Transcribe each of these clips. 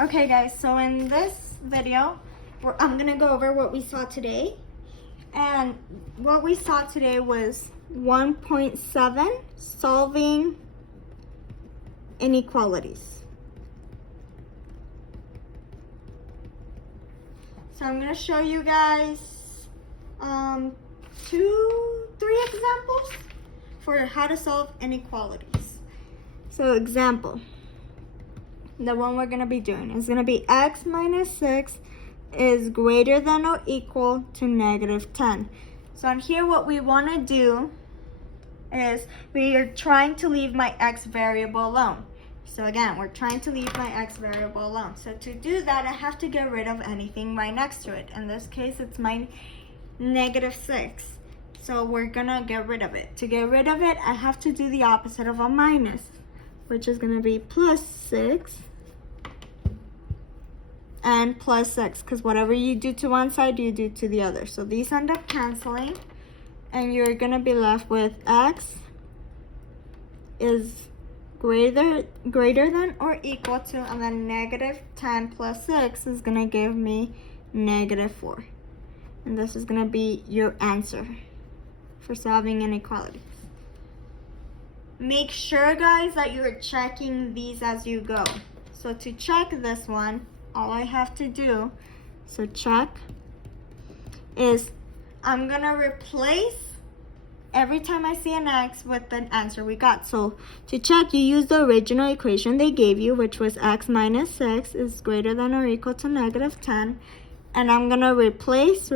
Okay guys, so in this video, I'm gonna go over what we saw today. And what we saw today was 1.7, solving inequalities. So I'm gonna show you guys 3 examples for how to solve inequalities. So example. The one we're going to be doing is going to be x minus 6 is greater than or equal to negative 10. So on here, what we want to do is we are trying to leave my x variable alone. So again, we're trying to leave my x variable alone. So to do that, I have to get rid of anything right next to it. In this case, it's my negative 6. So we're going to get rid of it. To get rid of it, I have to do the opposite of a minus, which is going to be plus 6. And plus 6, because whatever you do to one side, you do to the other. So these end up canceling, and you're going to be left with x is greater than or equal to, and then negative 10 plus 6 is going to give me negative 4. And this is going to be your answer for solving inequalities. Make sure, guys, that you're checking these as you go. So to check this one, all I have to do, so check, is I'm going to replace every time I see an x with the answer we got. So to check, you use the original equation they gave you, which was x minus 6 is greater than or equal to negative 10. And I'm going to replace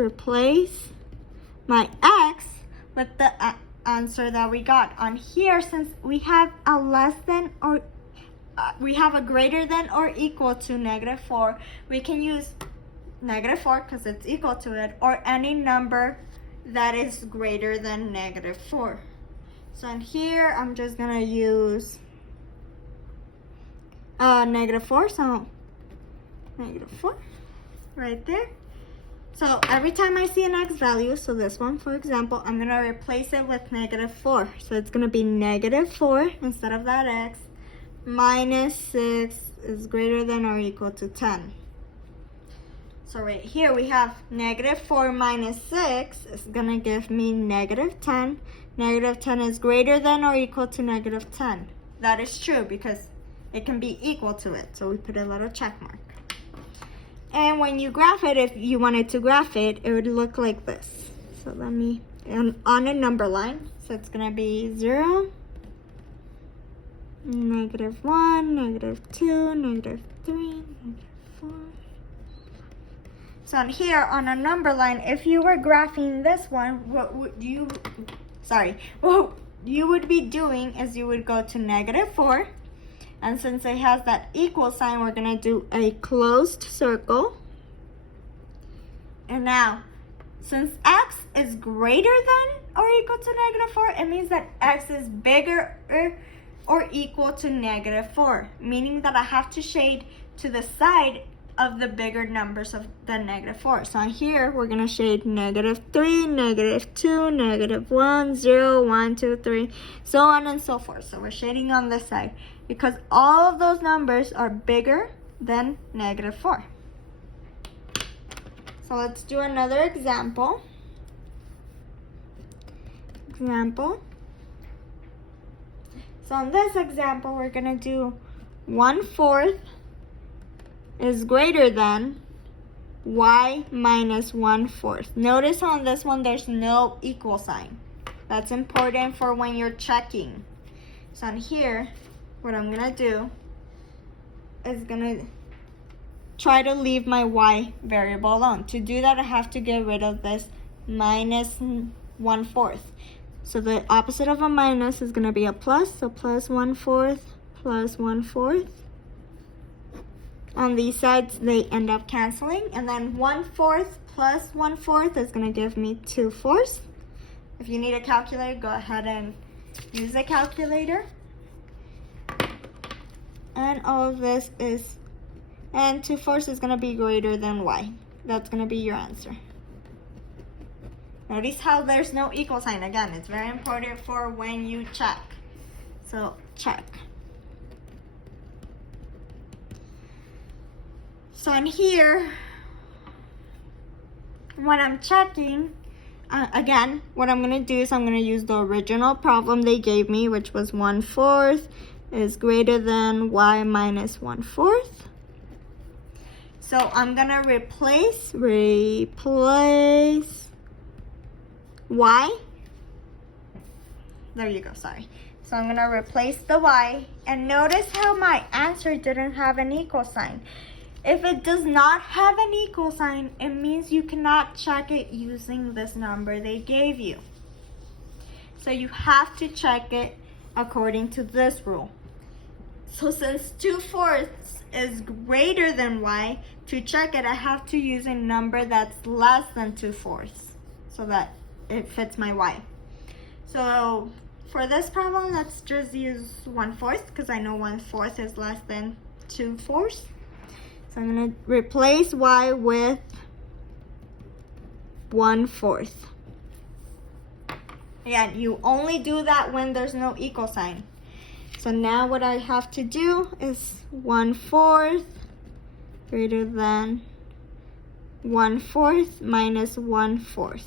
my x with the answer that we got. On here, since we have a less than or we have a greater than or equal to negative 4, we can use negative 4 because it's equal to it, or any number that is greater than negative 4. So in here, I'm just going to use negative 4, so negative 4 right there. So every time I see an x value, so this one, for example, I'm going to replace it with negative 4. So it's going to be negative 4 instead of that x. Minus 6 is greater than or equal to 10. So right here we have negative 4 minus 6 is going to give me negative 10. Negative 10 is greater than or equal to negative 10. That is true because it can be equal to it. So we put a little check mark. And when you graph it, if you wanted to graph it, it would look like this. So let me, on a number line, so it's going to be 0, negative 1, negative 2, negative 3, negative 4. So on here, on a number line, if you were graphing this one, what you would be doing is you would go to negative 4. And since it has that equal sign, we're going to do a closed circle. And now, since x is greater than or equal to negative 4, it means that x is bigger or equal to negative 4, meaning that I have to shade to the side of the bigger numbers of the negative 4. So on here, we're going to shade negative 3, negative 2, negative 1, 0, 1, 2, 3, so on and so forth. So we're shading on this side because all of those numbers are bigger than negative 4. So let's do another example. So in this example, we're going to do 1/4 is greater than y minus 1/4. Notice on this one, there's no equal sign. That's important for when you're checking. So on here, what I'm going to do is going to try to leave my y variable alone. To do that, I have to get rid of this minus 1/4. So the opposite of a minus is going to be a plus. So plus 1/4 plus 1/4. On these sides, they end up canceling. And then 1/4 plus 1/4 is going to give me 2/4. If you need a calculator, go ahead and use a calculator. And all of this is, and 2/4 is going to be greater than y. That's going to be your answer. Notice how there's no equal sign. Again, it's very important for when you check. So check. So in here, when I'm checking, again, what I'm going to do is I'm going to use the original problem they gave me, which was 1/4 is greater than y minus 1/4. So I'm going to replace y. There you go, sorry. So I'm going to replace the y. And notice how my answer didn't have an equal sign. If it does not have an equal sign, it means you cannot check it using this number they gave you. So you have to check it according to this rule. So since 2/4 is greater than y, to check it, I have to use a number that's less than 2/4 so that it fits my y. So for this problem, let's just use 1/4 because I know 1/4 is less than 2/4. So I'm going to replace y with 1/4. Again, you only do that when there's no equal sign. So now what I have to do is 1/4 greater than 1/4 minus 1/4.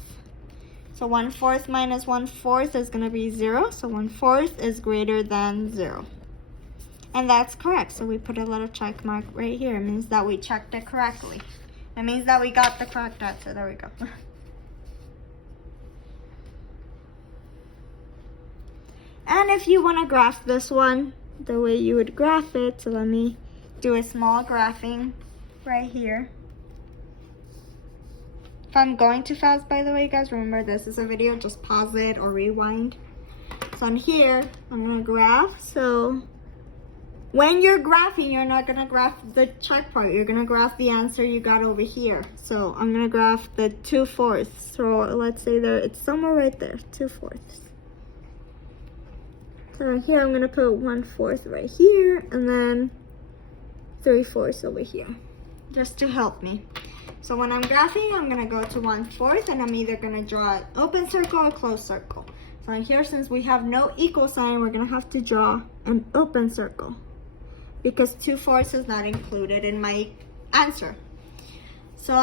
So 1/4 minus 1/4 is going to be 0. So 1/4 is greater than 0. And that's correct. So we put a little check mark right here. It means that we checked it correctly. It means that we got the correct answer. There we go. And if you want to graph this one the way you would graph it, so let me do a small graphing right here. If I'm going too fast, by the way, guys, remember this is a video, just pause it or rewind. So in here, I'm going to graph. So when you're graphing, you're not going to graph the check part. You're going to graph the answer you got over here. So I'm going to graph the 2/4. So let's say there, it's somewhere right there, 2/4. So here I'm going to put 1/4 right here and then 3/4 over here, just to help me. So when I'm graphing, I'm going to go to 1/4 and I'm either going to draw an open circle or closed circle. So in here, since we have no equal sign, we're going to have to draw an open circle because 2/4 is not included in my answer. So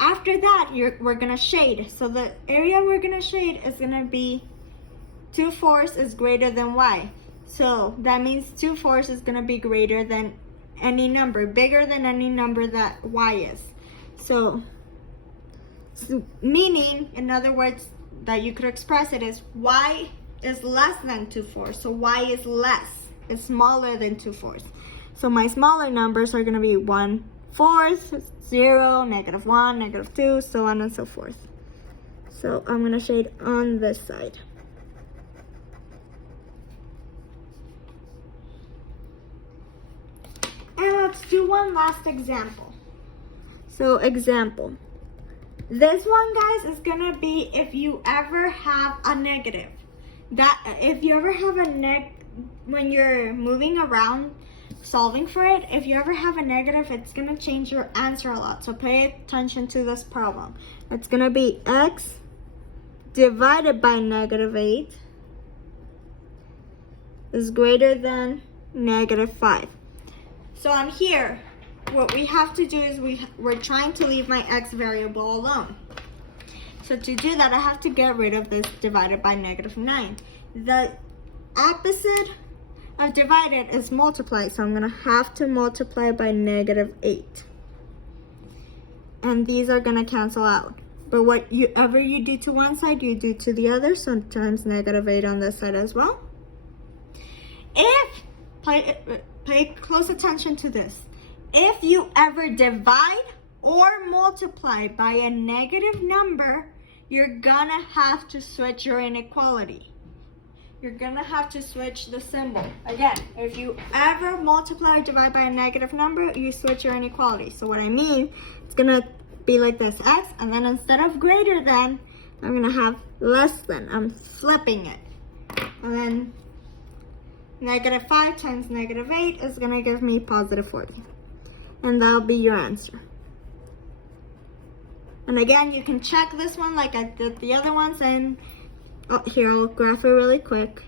after that, we're going to shade. So the area we're going to shade is going to be 2/4 is greater than y. So that means 2/4 is going to be greater than any number, bigger than any number that y is. So meaning, in other words, that you could express it as y is less than 2/4. So y is less, it's smaller than 2/4. So my smaller numbers are going to be 1/4, 0, -1, -2, so on and so forth. So I'm going to shade on this side. And let's do one last example. So example. This one, guys, is going to be if you ever have a negative. If you ever have when you're moving around solving for it, if you ever have a negative, it's going to change your answer a lot. So pay attention to this problem. It's going to be x divided by -8 is greater than -5. So on here, what we have to do is we're trying to leave my x variable alone. So to do that, I have to get rid of this divided by -9. The opposite of divided is multiply, so I'm going to have to multiply by -8. And these are going to cancel out. But whatever you do to one side, you do to the other, sometimes -8 on this side as well. Pay close attention to this. If you ever divide or multiply by a negative number, you're gonna have to switch your inequality. You're gonna have to switch the symbol. Again, if you ever multiply or divide by a negative number, you switch your inequality. So what I mean, it's gonna be like this, x, and then instead of greater than, I'm gonna have less than. I'm flipping it. And then -5 times -8 is going to give me +40. And that'll be your answer. And again, you can check this one like I did the other ones. And here, I'll graph it really quick.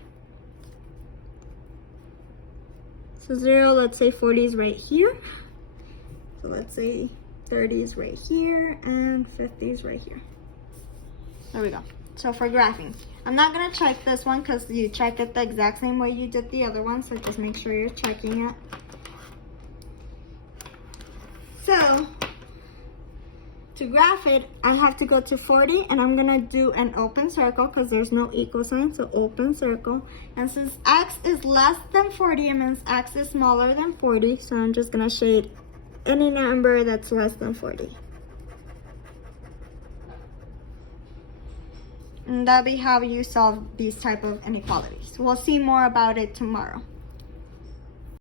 So 0, let's say 40 is right here. So let's say 30 is right here and 50 is right here. There we go. So for graphing, I'm not gonna check this one because you check it the exact same way you did the other one, so just make sure you're checking it. So to graph it, I have to go to 40 and I'm gonna do an open circle because there's no equal sign, so open circle. And since x is less than 40, it means x is smaller than 40, so I'm just gonna shade any number that's less than 40. And that'll be how you solve these type of inequalities. We'll see more about it tomorrow.